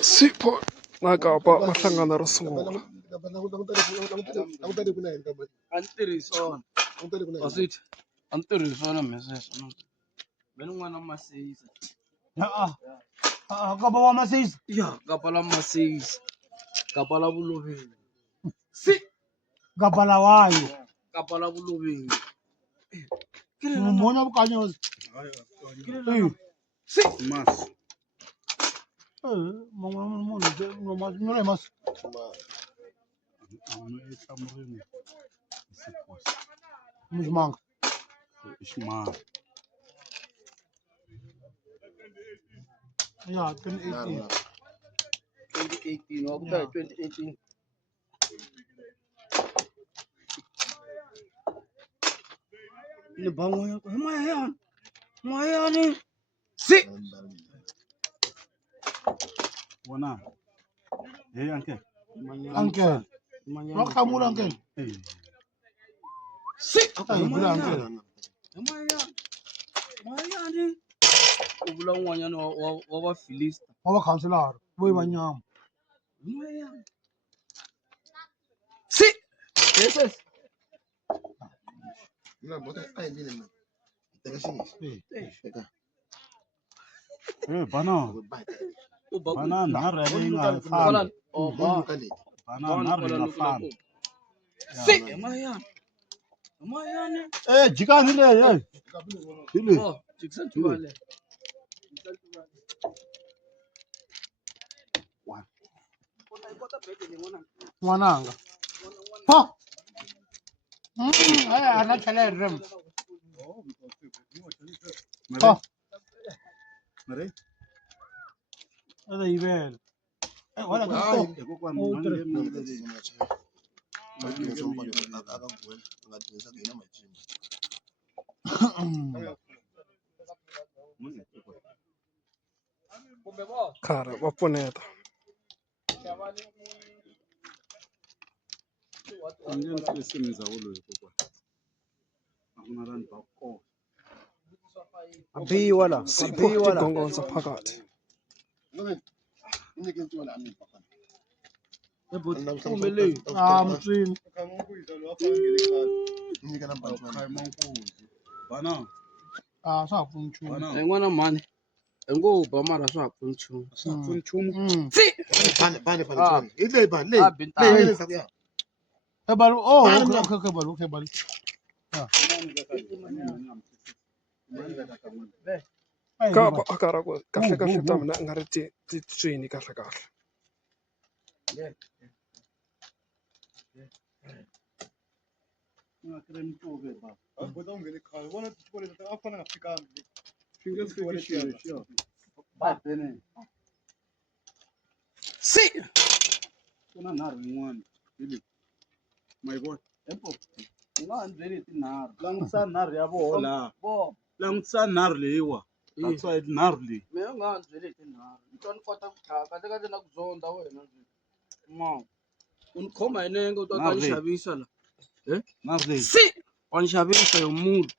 Sipho Nakapa mahlangana ro sungula. Antirhisona. Wasithi antirhisona mesesona. Beni n'wana maseyisa. Kapa wa maseyisa. Ya, kapa la maseyisa. Kapa la Buloveni. Si. Kapa la wayo. Kapa la Buloveni. Mbona bukanyozi. Si. Mas. Mas. Muzmanga. Ishmael. Yeah, 2018. 2018. Okay, 2018. Ni bangoya ko. Mayan. Si. Wana. Hey, uncle. Uncle. Wakamula uncle. Hey. Si. Mayan. Mayan. Ubula n'wanyana wa Vafilista. Wa councilor. Boy banyama. Mayan. Si. Yes. Bana. Bana narele nga fan. Bana narele nga fan. Si. Mayan. Jika hile. Hile. Oh, jiksan tubale. Mwananga. Ha. Ana chala rem. Ha. Mare. Ada ibel. Wala Khara va pfuneta. Abi wala. Sipho igongonza phakathi. Mtrini. Bana. Swa pfunchu. N'wana mani. Ngo ba mara swa pfunchu. Si. Bane. Ile ba le. Le. Balu. Oh, okay, balu. Ka akara ko kahle ta mina nga ri ti tswini kahle. Si. Kuna naro yin'wana. My boy. Nga ndleli tinharhu. Langutisa nharhu ya vola. Bo. Langutisa nharhu leyiwa. That's why nharhu leyi. Mina nga ndleli tinharhu. Nto ni kota ku tlhaka teka na ku zonda wena. Ma. Un khoma hi nenge u ta ni xavisa la. Nharhu leyi. Si. Wa ni xavisa yo mulu.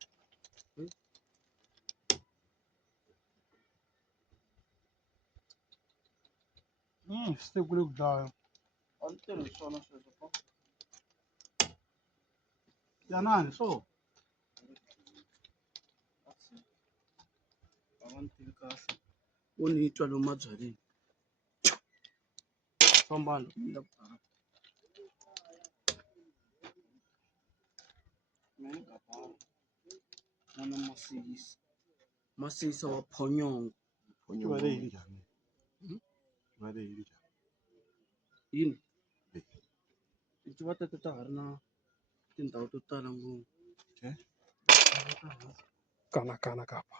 Stick with the Antirhisona sweswo. Ya nani so? Avanti kahle. U ni twa lomu mabyaleni. Fambana. N'wana masiyisa wa phonyongo. Vale yini njhani? Vale yini njhani? Yini? Ti va ta ha ri na tindhawu to tala ngopfu. Kana kapa.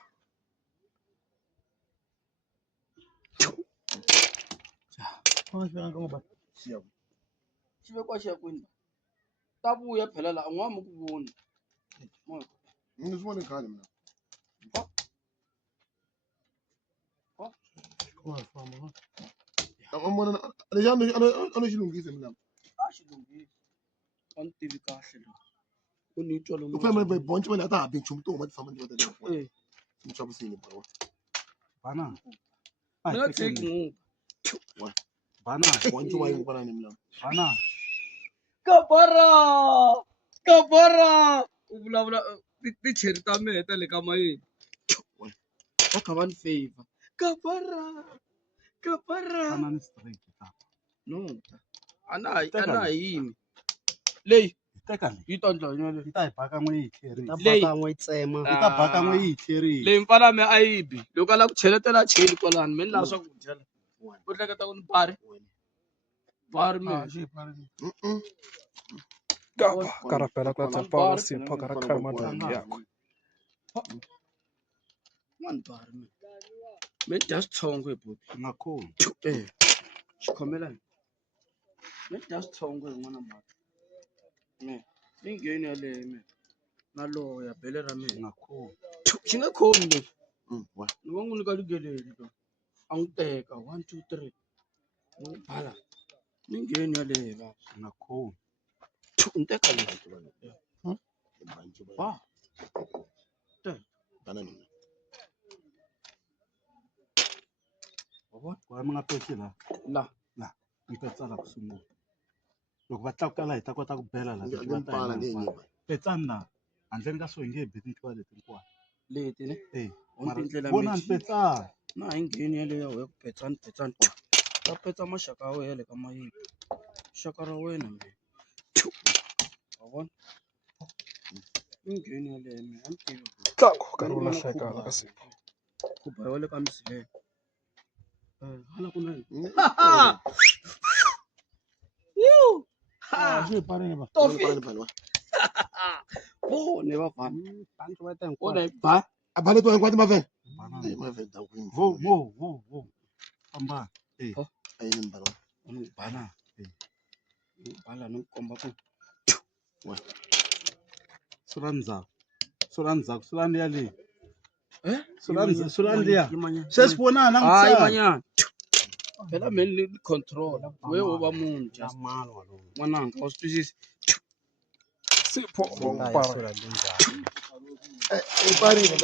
Xi vekiwa xi ya kwini? Ta vuya phela la an'wana mi ku voni. Ni swona khale mina. Amona ana xilunghise mina. A xi lunghisa. A ni tivi kahle la. U ni twa lomu. U fanele va bonche va ta ha bi nchumu to huma ti famba ti va ta le. Ni swa vusini bro. Bana. Ni nga tshiki ngopfu. Bana, Boncho wa yingwana ni mla. bana. Kabara. U vulavula ti-cherry ta mehe ta le ka mayini. Va kha va ni favor. Kabara. Bana ni straight ta. No. A na ha yimi. Leyi Teka le. yi ta ndlanya leyi. Yi ta hi baka n'we yi tlherile. Leyi Yi ta baka n'we yi tlherile. leyi mpfala me a yi bi loko a lava ku cheletela cheli kwalani me ni lava swakudya la u hleketa ku ni bari me Ah, sì, pare di. Karapela kwa tapa sipho karakha madami yakho. n'wani bari me dya switshongo hi buti Ngakho. xikhomelani me dya switshongo hi n'wana mhaka me ni ngheni yaleyo me na loya bele ra mina Ngakho. xi nge khomi lexi Wa. ni va n'wi nyika ligeleni to a n'wi teka 1 2 3 n'wi bhala ni ngheni yaleyo va Ngakho. ni teka lexi Boncho ba. Bana ni. Wa mi nga petse la. la Mi petsa la ku sungula. Loko va tlakuka la hi ta kota ku bela la. Mpala ngenyi. Petsani na. Handleni ka so hi nge beti ntiwa leti hinkwato. leti ne Mara tindlela vona ni leti petsa. na hi ngheni yaleyo ya ku petsani ta petsa maxaka ya wena ya le ka mayini xaka ra wena me wa vona i ngheni yaleyo me a ni tivi Tlango nkarhi wo lahleka la ka sipho. khuba ya le ka misileni hala ku na yini Ah, sì, pare di. tofi Bana wa. vone va vana Tanto vai ter um vona hi ba Abale to ngwati maven. Bana. Ai maven da ku. Wo. Famba. Ai ni mbala. Bana. bhala ni komba ku Sura ndzhaku. Sura ndi yale. Sula liya. Sweswi vonana hayi ngisana. manyana phela me ni control we wo va munhu just n'wananga wa swi twisisa Sipho para. Pari ni